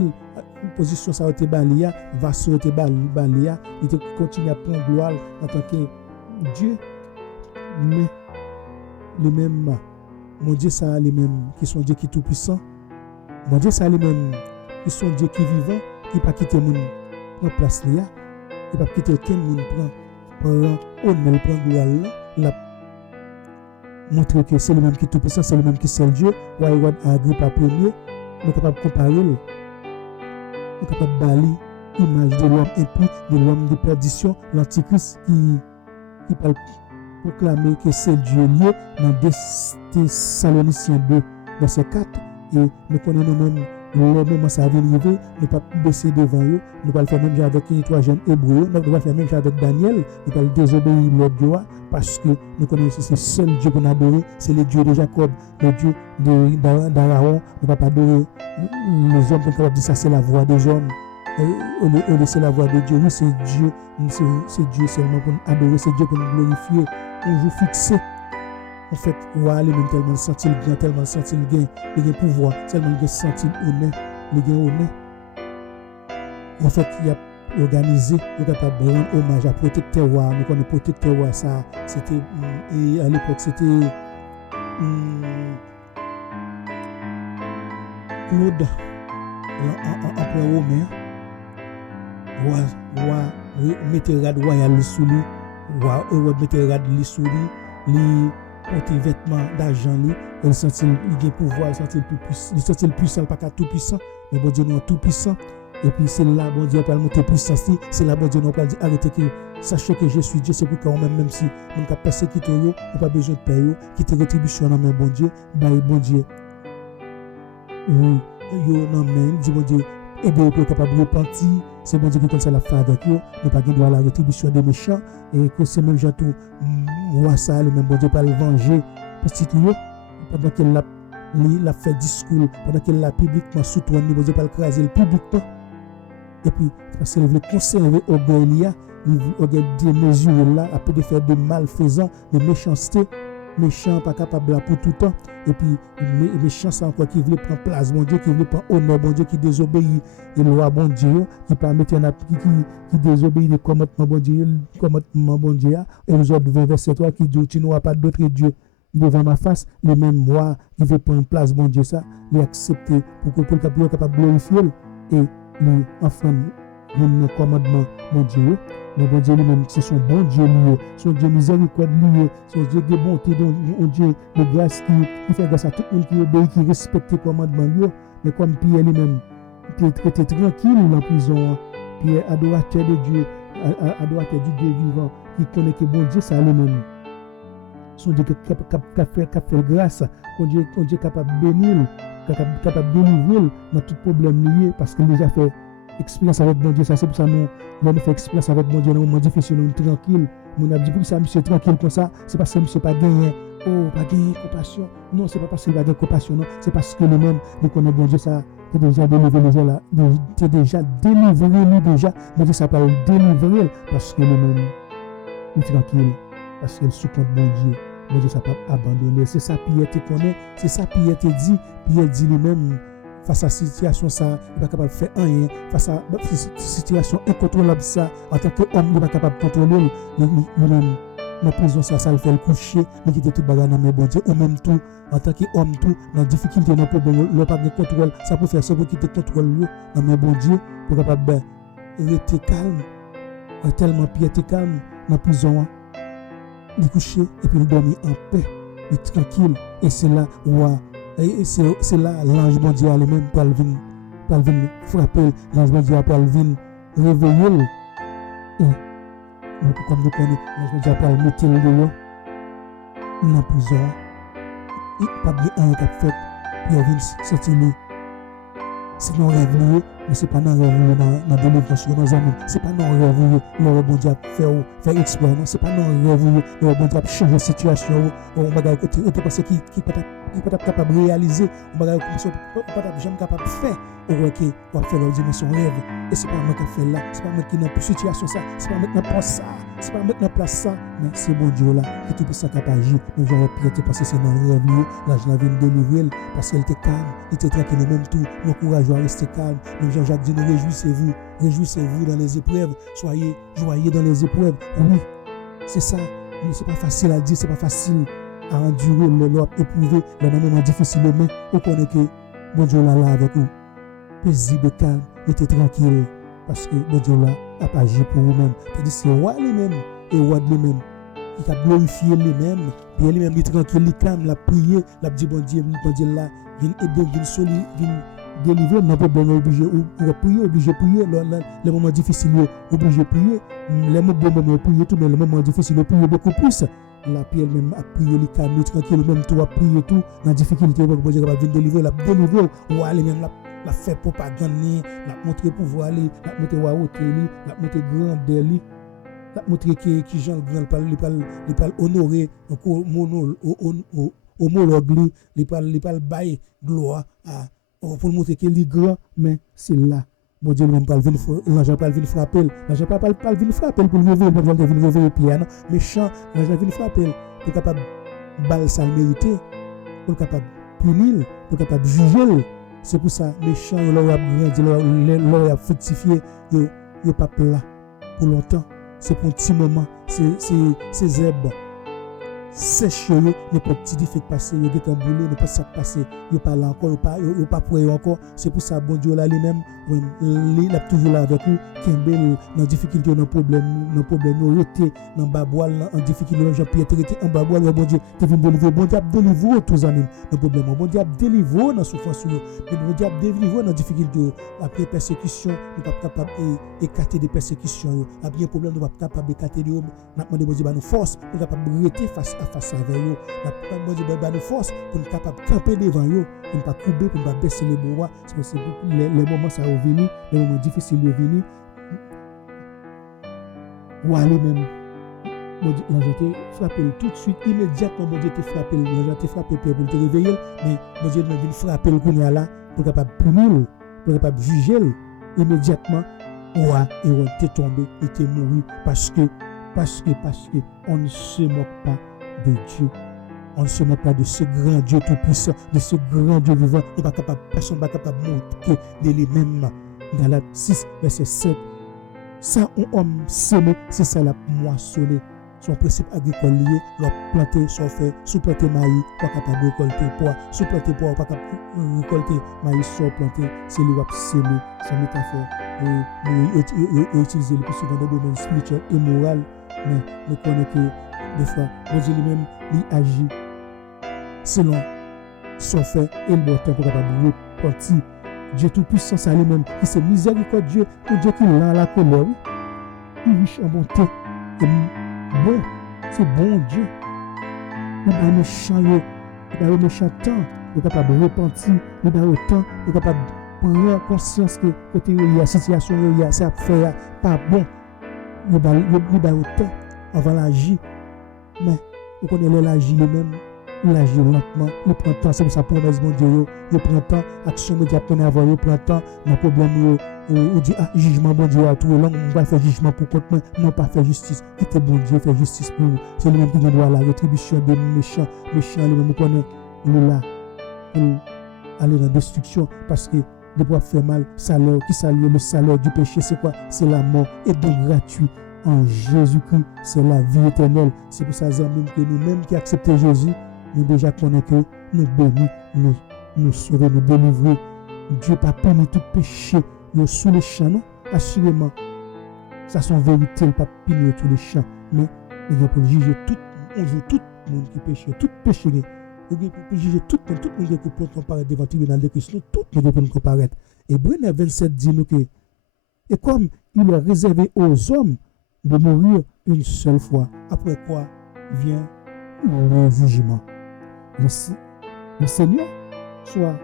position ça était balia va sur était balia il te continue à prendre gloire en tant que Dieu mais le même mon Dieu ça les mêmes qui sont Dieu qui tout puissant mon Dieu ça les mêmes qui sont Dieu qui vivant qui pas quitter mon prend place là il pas quitter aucun monde prend honneur prend gloire là montrer que c'est le même qui tout puissant c'est le même qui seul Dieu Hérode Agrippa premier nous capable comparer nous capable balayer image de l'homme impie de l'homme de perdition l'antichrist qui parle proclamer que c'est Dieu lié dans 2 Thessaloniciens 2 verset 4 et nous connaissons même le moment ça vient arriver nous pas baisser devant eux nous pas le faire même avec les 3 jeunes hébreux nous pas faire même avec Daniel nous pas désobéir l'ordre Dieu parce que nous connaissons c'est seul Dieu qu'on adore c'est le Dieu de Jacob le Dieu d'Aaron nous pas adorer les hommes pour dire ça c'est la voix des hommes au laisser la voix de Dieu oui c'est Dieu seulement pour nous adorer c'est Dieu pour nous glorifier un jour fixé en fait roi lui même tellement sentir bien tellement sentir gain il pouvoir tellement il sentir honneur il gain honneur en fait il a organisé il est capable de rendre hommage à protecteur roi nous connaissons protecteur roi ça c'était et à l'époque c'était Claude empereur romain roi mettait rad royal sous lui roi mettait rad li sous lui porter vêtements d'argent lui il sentit il gain pouvoir il sentit le puissant pas tout puissant mais bon Dieu nous tout puissant et puis c'est là bon Dieu pas le monter puissance c'est là bon Dieu nous pas dire arrêtez que sachez que je suis Dieu c'est pourquoi même si on cap persécuter yo on pas besoin de payer quitter rétribution dans main bon Dieu bail bon Dieu yo non mais dit bon Dieu aider pour capable repentir c'est bon Dieu qui comme ça la faire avec eux nous pas droit à la rétribution des méchants et que c'est même gens tout moi ça le même bon Dieu pas le venger petit yo pendant qu'elle l'a fait discours pendant qu'elle l'a publiquement sous trône bon Dieu pas le craser le publiquement et puis parce qu'elle veut conserver orgueil démesuré là après de faire de malfaisants de méchanceté méchant pas capable là pour tout temps et puis méchant ça encore qui veut prendre place bon Dieu qui veut prendre honneur bon Dieu qui désobéit et loi bon Dieu qui permet qui désobéit des commandements bon Dieu et les autres verset 3 qui dit tu n'auras pas d'autre Dieu devant ma face le même moi qui veut prendre place bon Dieu ça lui accepter pour que le capable glorifier et lui enfin mon commandement mon Dieu mais bon Dieu lui-même c'est son bon Dieu lié son Dieu miséricorde lié son Dieu de bonté son Dieu de grâce qui fait grâce à tout le monde qui obéit qui respecte les commandements lui mais comme Pierre lui-même qui est traité tranquille en prison Pierre adorateur de Dieu adorateur du Dieu vivant qui connaît que bon Dieu ça lui-même son Dieu qui a fait grâce son Dieu capable de bénir capable de délivrer dans tout problème lié parce qu'il a déjà fait expérience avec bon Dieu. Ça c'est pour ça nous fait expérience avec bon Dieu dans un moment difficile, nous tranquille. Mon a dit pour ça monsieur tranquille comme ça, c'est parce que monsieur pas gagné. Oh, pas gagner compassion. Non, c'est pas parce qu'il va gagner compassion, non, c'est parce que lui-même il connaît bon Dieu ça. T'es déjà délivré les gens là, t'es déjà délivré lui déjà, bon Dieu ça peut le délivrer parce que lui-même il est tranquille, parce qu'il sous compte bon Dieu. Bon Dieu ça pas abandonner. C'est ça Pierre te connaît, c'est ça Pierre te dit. Pierre dit lui-même face à la situation ça, il n'est pas capable de faire rien. Face à la situation incontrôlable ça, en tant qu'homme, il n'est pas capable de contrôler lui-même. Dans la prison ça le fait le coucher, il quitte tout bagarre dans mes bon Dieu, ou même tout, en tant qu'homme tout, dans la difficulté, dans le problème, le pas de contrôle, ça peut faire ça pour quitter le contrôle dans mes bon Dieu, pour capable de rester calme, tellement Pierre était calme dans la prison, il coucher et puis il dormir en paix, il est tranquille, et c'est là où c'est là l'ange bon Dieu lui-même pour venir frapper, l'ange bon Dieu pour venir réveiller. Donc, comme nous connaissons, l'ange bon Dieu pour mettre le dehors dans la prison. Il n'y a pas bien un qui a fait, puis il vient sortir. C'est non rêve, mais ce n'est pas non rêve dans la délivrance de nos amis. Ce n'est pas non rêve, le bon Dieu faire exploit. Ce n'est pas non rêve, le bon Dieu changer la situation. On va regarder côté, on pense qui peut être capable de réaliser, on va regarder comment on peut être jamais capable de faire. On va faire la son rêve. Et ce n'est pas moi qui fais là, ce n'est pas moi qui dans la situation ça, ce n'est pas moi qui dans ça, ce n'est pas moi qui dans place ça, mais c'est bon Dieu là qui tout ça capable d'agir. Mais j'aurais pu parce que c'est dans le rêve, là je l'avais délivrer parce qu'elle était calme, il était tranquille, même tout, nous encourageons à rester calme. Même Jean-Jacques dit, réjouissez-vous dans les épreuves, soyez joyeux dans les épreuves. Oui, c'est ça, mais c'est pas facile à dire, c'est pas facile à endurer, l'or éprouver, dans un moment difficile, mais on connaît que bon Dieu là avec vous. Paisible, calme, restez tranquille, parce que bon Dieu là a pas agi pour vous-même. C'est-à-dire c'est roi lui-même, et roi de lui-même, qui a glorifié lui-même, puis lui-même il est tranquille, il est calme, il a prié, il a dit bon Dieu là, viens aider, viens solide, viens délivrer, non problème, obligé de prier, les moments difficiles, obligé de prier, les moments prier tout, mais les moments difficiles, prier beaucoup plus. La prière même a prié, les calme, les tranquille, même tout a prié tout, dans la difficulté, bon Dieu va venir délivrer, ou aller même la fait propagande, la montrer pouvoir, la montrer royauté, la montrer grandeur, la montrer qui Jean grand, il parle honorer, homologue, il parle bailler gloire pour montrer qu'il est grand, mais c'est là. Bon Dieu même pas l'ange pas venir frapper, l'ange pas venir frapper pour le réveiller, pas venir réveiller Pierre, méchant, l'ange venir frapper pour capable balle ça mérité, pour capable punir, pour capable juger. C'est pour ça méchant leur a grandi, leur a fructifié, yo pas là pour longtemps. C'est pour un petit moment, c'est herbes sèche yo, ne pas petit fait passer, yo get emboulé, ne pas ça passer, yo pas là encore, yo pas pour encore. C'est pour ça bon Dieu là lui-même, il a toujours là avec vous, Kembel dans difficulté, dans problème, yo été dans baboile, en difficulté, Jean-Pierre était en baboile, bon Dieu, tu viens délivrer, bon Dieu a délivré tous amis dans problème, bon Dieu a délivré dans souffrance, mais bon Dieu a délivré dans difficulté, après persécution, nous pas capable écarter des persécutions, après problème nous pas capable d'écarter de n'a demandé bon Dieu nous force pour capable rester face avec eux, n'a bon Dieu nous force pour nous capable camper devant eux, pour ne pas couper, pour ne pas baisser les bras, c'est les moments ça venir, les moments difficiles venir. Ou aller même, l'ange te frappé tout de suite, immédiatement, bon Dieu te frappé, l'ange te frappé pour te réveiller, mais bon Dieu vient frapper le coup là, pour capable punir, pour capable juger immédiatement, ou te tombé, et te mourir, parce que on ne se moque pas de Dieu. On ne se moque pas de ce grand Dieu tout-puissant, de ce grand Dieu vivant. Personne n'est pas capable de montrer de lui-même. Galates 6, verset 7. Ça, un homme semé, c'est ça la moissonner. Son principe agricole lié, leur planter, son fait, sous-planter maïs, pas capable de récolter poids, sous-planter poids, pas capable de récolter maïs, sous-planter, c'est le wap semé, c'est une métaphore. Et utiliser le plus souvent dans le domaine spirituel et moral, mais nous connaissons que des fois, bon Dieu lui-même, il agit selon son fait et le bon temps pour capable de repentir. Dieu tout-puissant, ça lui-même, qui c'est miséricordieux, ou Dieu qui l'a la colère, il est riche en bonté, et bon, c'est bon Dieu. Il n'y a pas de méchant, il n'y a pas de méchant temps, est capable de repentir, il a autant, il est capable de prendre conscience que côté la situation ça a fait pas bon. Il a autant avant l'agir. Mais vous connaissez l'agir lui-même, il agit lentement, il prend temps, c'est pour ça promesse mon Dieu, il prend temps, action médiate qu'on a avoir, il prend temps, dans problème ou dit jugement bon Dieu à tout le long, on va faire jugement pour contre moi, non pas faire justice. Était bon Dieu faire justice pour vous. C'est lui-même qui doit la rétribution des méchants, lui-même connaît, il est là pour aller dans la destruction parce que de pouvoir faire mal, salaire, qui salue le salaire du péché, c'est quoi? C'est la mort et donc gratuit. En Jésus-Christ, c'est la vie éternelle. C'est pour ça même que nous-mêmes qui acceptons Jésus, nous déjà connaissons que nous bénis, nous serons, nous délivrer. Dieu n'a pas puni tout péché. Nous sous les champs, non? Assurément, ça son vérité, il n'a pas puni tous les champs. Mais il est pour juger tout le monde qui péche, tout péché. Il est pour juger tout le monde qui peut comparaître devant le tribunal de Christ, tout le monde peut comparaître. Et Brenner 27 dit nous que, et comme il est réservé aux hommes de mourir une seule fois, après quoi vient le jugement. Le Seigneur, soit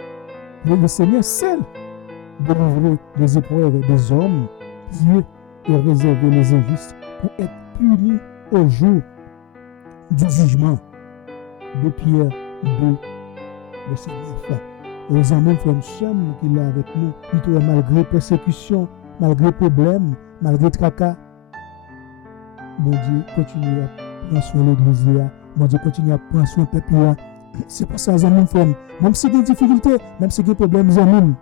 le Seigneur seul, délivrer des épreuves des hommes pieux et réserver les injustes pour être punis au jour du jugement. De Pierre 2, verset 9. Aux amis, frères, qu'il est avec nous, malgré persécution, malgré problème, malgré tracas, bon Dieu continue à prendre soin de l'église, bon Dieu continue à prendre soin du peuple. C'est pour ça, les amis, frères, même si il y a des difficultés, même si il y a des problèmes, les amis,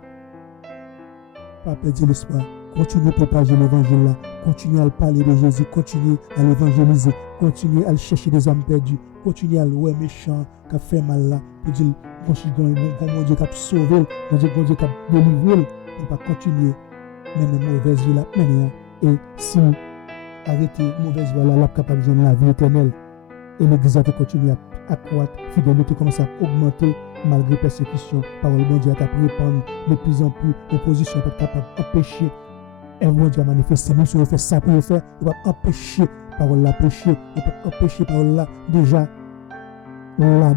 pas perdre l'espoir. Continuez à propager l'évangile là. Continuez à parler de Jésus. Continuez à l'évangéliser. Continuez à le chercher des âmes perdues. Continuez à louer méchant qui a fait mal là. Pour dire, mon Dieu qui a sauvé, mon Dieu qui a délivré. Pour pas continuer à mener mauvaise vie là. Et si arrêtez mauvaise vie là, là, capable de donner la vie éternelle. Et l'église a continué à croître. Fidélité commence à augmenter. Malgré persécution, parole bon Dieu a répandre de plus en plus, opposition peut être capable d'empêcher un bon Dieu à manifester. Même si on fait ça pour le faire, il va empêcher parole la pécher, il va empêcher parole là, déjà, là,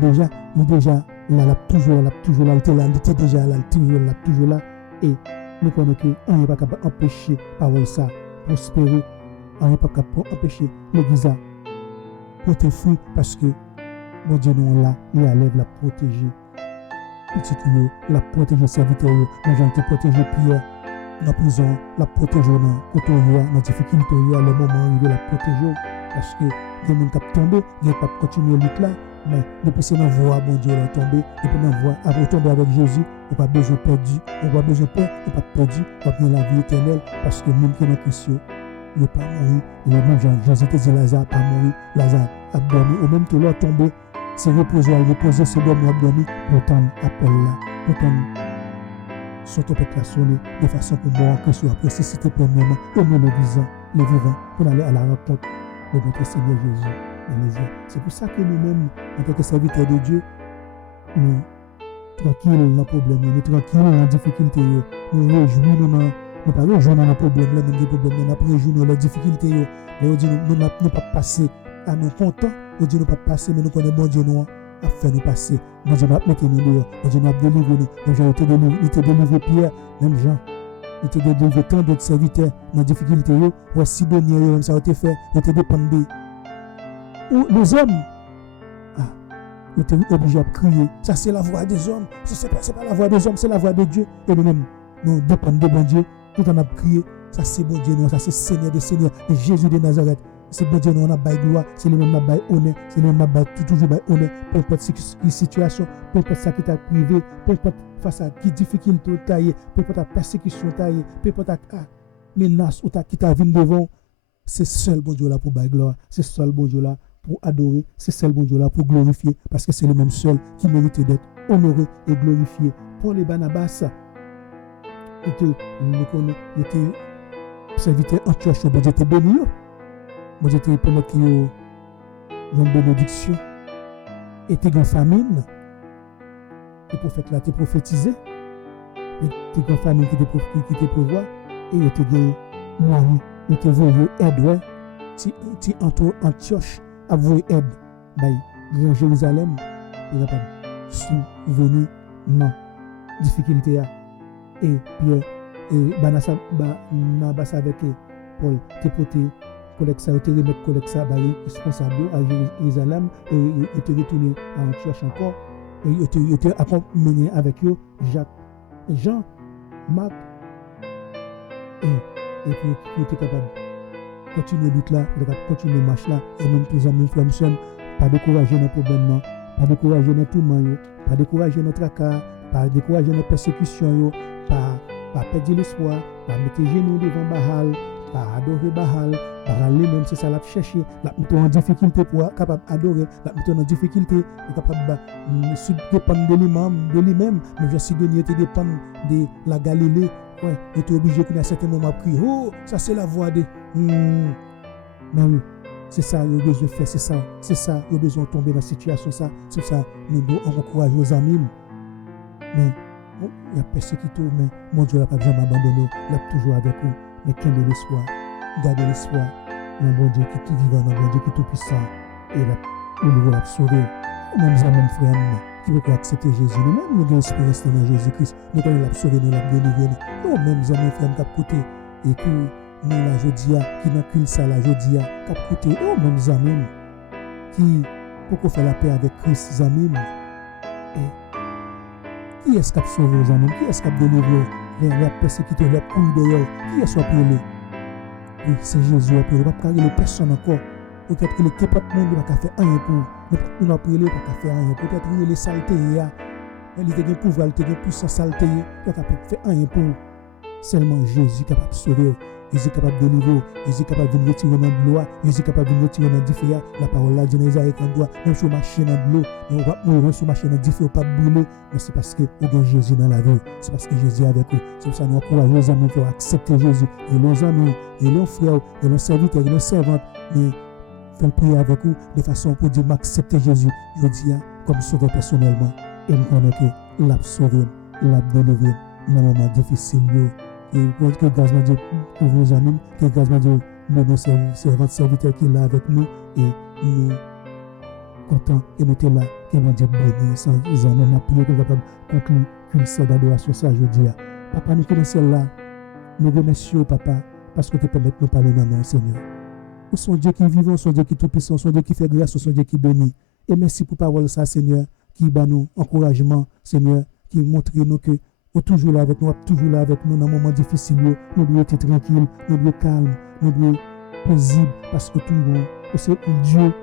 toujours là, il était déjà là, toujours là, et nous connaissons qu'on n'est pas capable d'empêcher parole ça, prospérer, on n'est pas capable d'empêcher l'église à porter fruit parce que mon Dieu nous là, il allève la protéger. Petit nous, la protéger serviteur, nous avons été protégé Pierre dans la prison, la protéger dans côté dans la difficulté, le moment arrivé la protéger parce que les gens qui tombé, ils ne peuvent pas continuer à lutter là, mais depuis que nous voyons bon Dieu là tomber, et puis nous voyons avant tomber avec Jésus, on n'a pas besoin de perdre, on n'a pas besoin de peur, on n'a pas perdu, on va bien la vie éternelle parce que même qui est dans Christ, il n'a pas mouru, et même Jésus te dit Lazare n'a pas mouru, Lazare a dormi, au même temps là tombé. C'est reposer, c'est dormir, dormir, pour ton appel là, pour ton son peut sonner de façon pour moi que soit ressuscité premièrement, au nom de l'église, les vivants, pour aller à la rencontre de notre Seigneur Jésus dans les airs. C'est pour ça que nous-mêmes, en tant que serviteurs de Dieu, nous tranquilles dans le problème, nous tranquilles dans la difficulté, nous réjouis, nous pas réjouis dans le problème, là, même des problèmes, nous pas réjouis dans les difficultés, nous ne pas passer à nos contents. Nous Dieu nous pas passer, mais nous connaissons bon Dieu nous a fait nous passer. Bon Dieu nous a mis nous dehors. Bon Dieu nous a délivré nous. Bon Dieu il t'a délivré Pierre, même Jean. Il t'a délivré tant d'autres serviteurs dans la difficulté. Voici Sidoniens, même ça a été fait. Il t'a dépendé. Ou les hommes, ils étaient obligés à crier. Ça c'est la voix des hommes. C'est pas la voix des hommes, c'est la voix de Dieu. Et nous-mêmes, nous dépendons de bon Dieu. Tout en a crié. Ça c'est bon Dieu nous, ça c'est Seigneur des Seigneurs, de Jésus de Nazareth. C'est bon Dieu, nous on a bail gloire, c'est lui-même qui a bail honneur, c'est lui-même qui a bail toujours bail honneur, peu importe la situation, peu importe ça qui t'a privé, peu importe face à qui difficulté taillé, peu importe la persécution taillée, peu importe la menace ou qui t'a venu devant, c'est seul bon Dieu là pour bail gloire, c'est seul bon Dieu là pour adorer, c'est seul bon Dieu là pour glorifier, parce que c'est le même seul qui mérite d'être honoré et glorifié. Paul et Barnabas, il était serviteur en Antioche, bon Dieu était béni. Moi, j'étais pendant qu'il y a une bénédiction, et tu as une famine, le prophète là, tu prophétisé, et tu as une famine qui te prévoit, et tu as mari, et tu as voulu aide, tu Antioche a voulu aide, Grand Jérusalem, souvenu non difficulté et Pierre et banasa nabasa avec Paul te porter collecte ça te remettre collecte ça responsable à Jérusalem et te retourner à Antioche encore et te accompagné avec eux Jacques Jean Marc et pour être capable continuer lutte là continuer marche là et même tous amis frères sœurs pas décourager nos problèmes pas décourager nos tourments pas décourager notre tracas pas décourager nos persécutions pas perdre l'espoir pas mettre genoux devant Baal pas adorer Baal aller même c'est ça l'a chercher la mettre en difficulté pour capable adorer la mettre en difficulté pour capable dépendre de lui-même mais je suis donné était dépendre de la Galilée ouais était obligé qu'à un certain moment crier oh ça c'est la voix de mais oui c'est ça il a besoin de faire c'est ça il a besoin de tomber dans la situation ça c'est ça nous devons encourager aux amis mais il y a persécuté mais mon Dieu n'a pas jamais abandonné il est toujours avec nous mais quel est l'espoir gardez l'espoir dans bon Dieu qui est tout vivant dans bon Dieu qui est tout puissant et le nouveau l'a sauvé même amis frères qui veut accepter Jésus nous-mêmes nous avons espérance dans Jésus-Christ nous connaissons l'a sauvé nous l'a délivré nous même amis frères qui côté et que nous la jodia qui n'a qu'une ça la jodia qui côté nous même amis qui pour faire la paix avec Christ amis et qui est-ce qui a sauvé les amis qui est-ce qui a délivré les persécuteurs les couilles dehors qui est-ce qui a appelé oui c'est Jésus appelé pas carrer les personnes encore peut-être que le département ne va pas faire rien pour nous appeler pas faire rien peut-être les saletés il était de pouvoir il était de puissance saleté il pas faire rien pour seulement Jésus capable de sauver Jésus capable de délivrer Jésus capable de retirer dans de l'eau Jésus capable de retirer dans différent la parole là de Isaïe quand doit même sur marcher dans de l'eau mais on va mourir sur marcher dans différent pas brûler mais c'est parce que on a Jésus dans la vie c'est parce que Jésus est avec nous c'est pour ça nous encourageons les amis pour accepter Jésus et nos amis et nos frères et nos serviteurs et nos servantes mais faire prier avec vous de façon pour dire m'accepter Jésus je dis comme sauveur personnellement et me connaître que l'a sauvé l'a délivré dans un moment difficile et que grâce à Dieu pour vos amis que grâce à Dieu pour nos servantes serviteurs qui est là avec nous et nous contents et nous sommes là que mon Dieu bénisse sans amis n'a prié que capable conclure une série d'adoration ça je dis papa nous connaissons là nous remercions papa parce que tu permets de nous parler dans nom Seigneur son Dieu qui vivant son Dieu qui tout puissant son Dieu qui fait grâce son Dieu qui bénit et merci pour parole ça Seigneur qui bat nous encouragement Seigneur qui montre nous que toujours là avec nous dans moments difficiles nous devons être tranquilles nous devons être calmes nous devons être paisibles parce que tout le monde c'est Dieu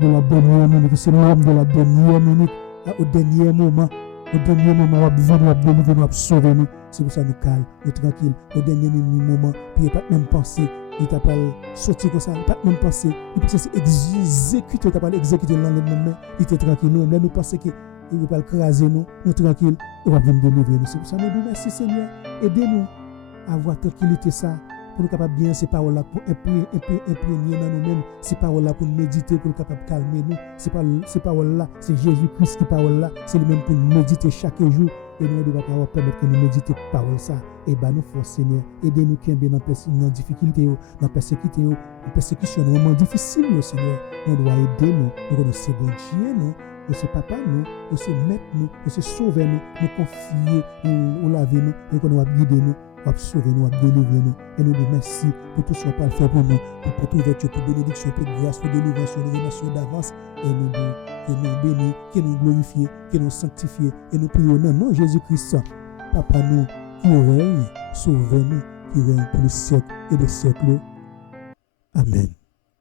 de la dernière minute c'est l'homme de la dernière minute au dernier moment on va délivrer nous sauver nous c'est pour ça nous calmes nous tranquilles au dernier moment puis pas même penser il t'a pas sorti comme ça pas même penser il peut exécuter t'as pas exécuter dans les mêmes il était tranquille nous penser que il ne va pas craser nous tranquilles, il va venir délivrer nous. C'est pour ça que nous disons merci Seigneur, aidez-nous à avoir tranquillité ça, pour nous capables bien ces paroles-là, pour imprégner dans nous-mêmes, ces paroles-là pour méditer, pour nous capables calmer nous, ces paroles-là, c'est Jésus-Christ qui parole là, c'est lui-même pour nous méditer chaque jour, et nous devons pouvoir permettre que nous méditions parole ça, et nous force Seigneur, aidez-nous qui est bien dans difficulté, dans persécution, dans moments difficiles Seigneur, nous devons aider nous connaissons bon Dieu nous. C'est papa nous, c'est maître nous, c'est sauver nous confier, nous laver nous, nous guider nous, nous sauver nous, délivrer nous. Et nous nous merci pour tout ce qu'on peut faire pour nous, pour toute ouverture, pour bénédiction, pour grâce, pour délivrance, nous remercions d'avance. Et nous que nous bénir, que nous glorifier, que nous sanctifier. Et nous prions dans nom Jésus-Christ, papa nous, qui règne, sauve nous, qui règne pour les siècles et des siècles. Amen.